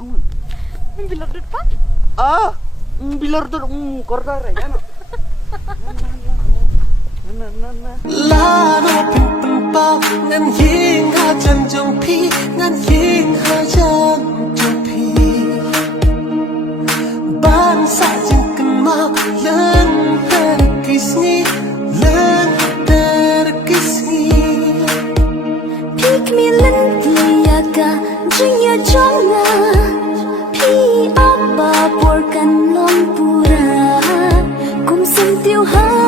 Angon. Ang bilordod pa? Ah, bilordod kordar ya no. Lano pimpa ngan ying ha chan jong pi ngan ying ha chan jong pi ban sa jing kan ma len ter kisni Pick me lentiaga jinya jonga pi apa porkan lompura kum sentiu ha